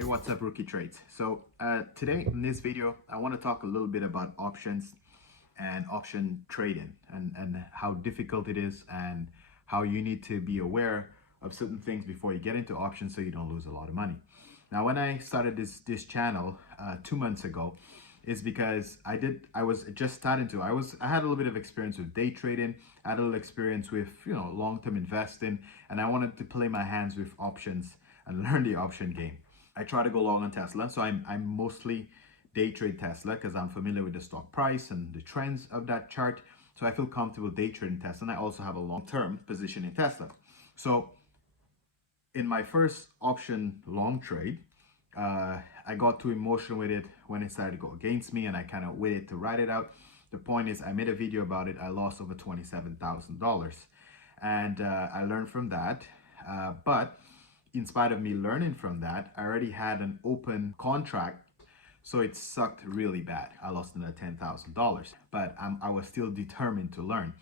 Hey, what's up, Rookie Trades? So today in this video, I want to talk a little bit about options and option trading and how difficult it is and how you need to be aware of certain things before you get into options so you don't lose a lot of money. Now, when I started this channel 2 months ago, is because I was just starting to, I had a little bit of experience with day trading, I had a little experience with, long-term investing, and I wanted to play my hands with options and learn the option game. I try to go long on Tesla, so I'm mostly day trade Tesla because I'm familiar with the stock price and the trends of that chart. So I feel comfortable day trading Tesla, and I also have a long-term position in Tesla. So in my first option long trade, I got too emotional with it when it started to go against me, and I kind of waited to ride it out. The point is, I made a video about it. I lost over $27,000, and I learned from that. But in spite of me learning from that, I already had an open contract, so it sucked really bad. I lost another $10,000, but I was still determined to learn.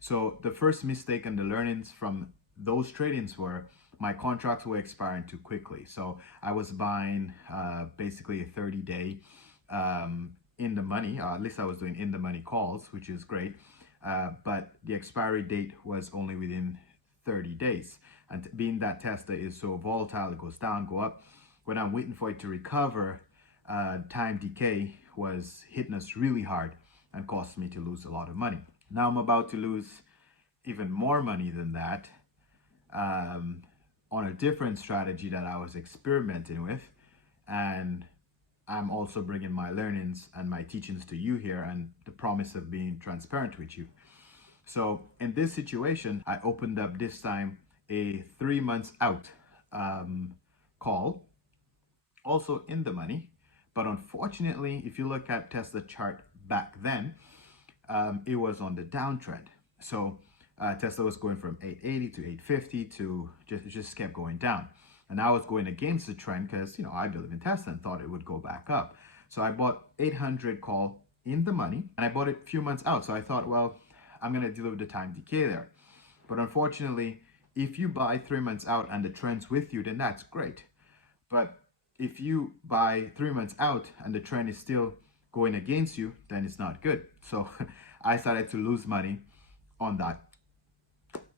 So the first mistake and the learnings from those tradings were my contracts were expiring too quickly. So I was buying basically a 30-day in the money, at least I was doing in the money calls, which is great. But the expiry date was only within 30 days. And being that Tesla is so volatile, it goes down, go up. When I'm waiting for it to recover, time decay was hitting us really hard and caused me to lose a lot of money. Now I'm about to lose even more money than that on a different strategy that I was experimenting with. And I'm also bringing my learnings and my teachings to you here and the promise of being transparent with you. So in this situation, I opened up this time a 3 months out call, also in the money. But unfortunately, if you look at Tesla chart back then, it was on the downtrend. So Tesla was going from 880 to 850 to just kept going down. And I was going against the trend because, I believe in Tesla and thought it would go back up. So I bought 800 call in the money, and I bought it a few months out. So I thought, well, I'm going to deal with the time decay there. But unfortunately, if you buy 3 months out and the trend's with you, then that's great. But if you buy 3 months out and the trend is still going against you, then it's not good. So I started to lose money on that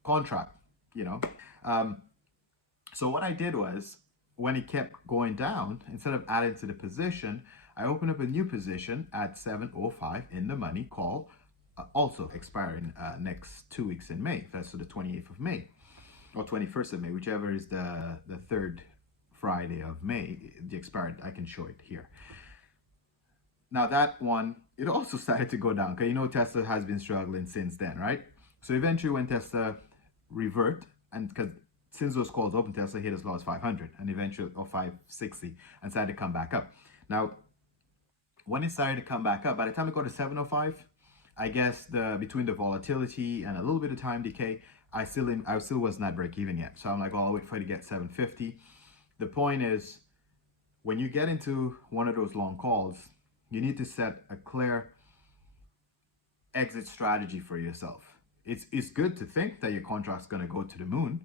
contract, So what I did was, when it kept going down, instead of adding to the position, I opened up a new position at 705 in the money call, also expiring next 2 weeks in May. That's the 28th of May or 21st of May, whichever is the third Friday of May, the expired. I can show it here. Now that one, it also started to go down because Tesla has been struggling since then, right? So eventually when Tesla revert, and because since those calls open, Tesla hit as low as 500 and eventually, or 560, and started to come back up. Now, when it started to come back up, by the time it got to 705, I guess between the volatility and a little bit of time decay, I still wasn't at break even yet. So I'm like, I'll wait for it to get 750. The point is, when you get into one of those long calls, you need to set a clear exit strategy for yourself. It's good to think that your contract's going to go to the moon,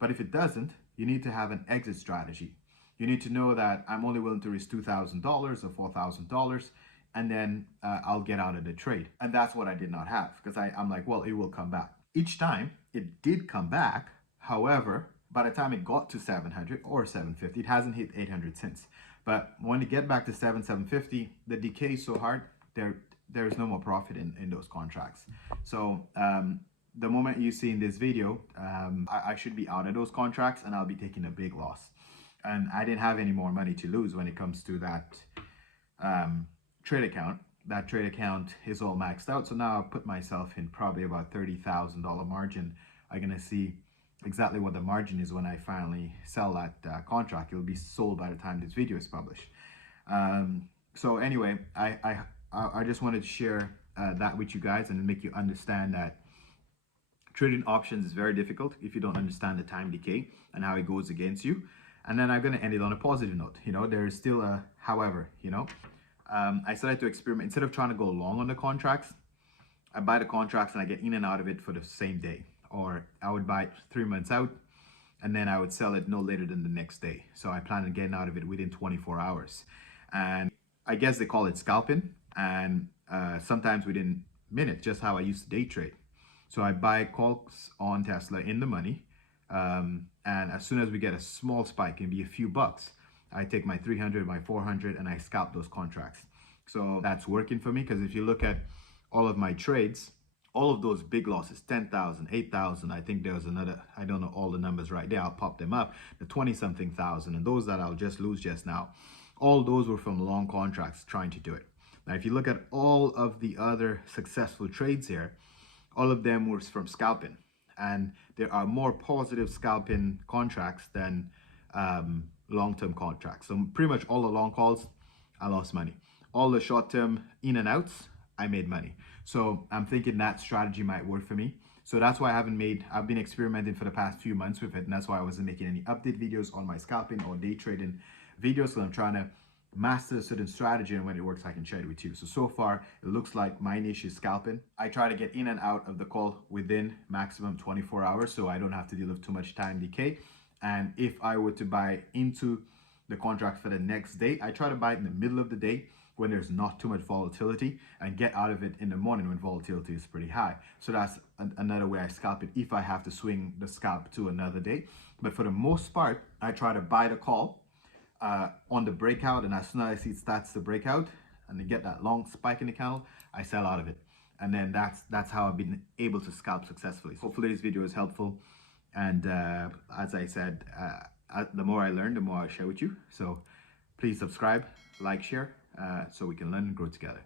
but if it doesn't, you need to have an exit strategy. You need to know that I'm only willing to risk $2,000 or $4,000, and then I'll get out of the trade. And that's what I did not have, because I'm like, well, it will come back. Each time it did come back. However, by the time it got to 700 or 750, it hasn't hit 800 since. But when it get back to 750, the decay is so hard, there's no more profit in those contracts. So the moment you see in this video, I should be out of those contracts and I'll be taking a big loss. And I didn't have any more money to lose when it comes to that trade account. That trade account is all maxed out. So now I'll put myself in probably about $30,000 margin. I'm going to see exactly what the margin is when I finally sell that contract. It'll be sold by the time this video is published. So anyway, I just wanted to share that with you guys and make you understand that trading options is very difficult if you don't understand the time decay and how it goes against you. And then I'm going to end it on a positive note. There is still a however. I started to experiment. Instead of trying to go long on the contracts, I buy the contracts and I get in and out of it for the same day. Or I would buy it 3 months out and then I would sell it no later than the next day. So I plan on getting out of it within 24 hours. And I guess they call it scalping, and sometimes within minutes, just how I used to day trade. So I buy calls on Tesla in the money, and as soon as we get a small spike, it can be a few bucks, I take my 300, my 400, and I scalp those contracts. So that's working for me, because if you look at all of my trades, all of those big losses, 10,000, 8,000, I think there was another, I don't know all the numbers right there, I'll pop them up, the 20 something thousand, and those that I'll just lose just now, all those were from long contracts trying to do it. Now, if you look at all of the other successful trades here, all of them were from scalping. And there are more positive scalping contracts than long-term contracts. So pretty much all the long calls, I lost money. All the short-term in and outs, I made money. So I'm thinking that strategy might work for me. So that's why I've been experimenting for the past few months with it. And that's why I wasn't making any update videos on my scalping or day trading videos. So I'm trying to master a certain strategy, and when it works, I can share it with you. So far, it looks like my niche is scalping. I try to get in and out of the call within maximum 24 hours, so I don't have to deal with too much time decay. And if I were to buy into the contract for the next day, I try to buy it in the middle of the day when there's not too much volatility, and get out of it in the morning when volatility is pretty high. So that's another way I scalp it if I have to swing the scalp to another day. But for the most part, I try to buy the call on the breakout, and as soon as I see it starts to break out and they get that long spike in the candle, I sell out of it. And then that's how I've been able to scalp successfully. Hopefully this video is helpful, and as I said, the more I learn, the more I share with you. So please subscribe, like, share, so we can learn and grow together.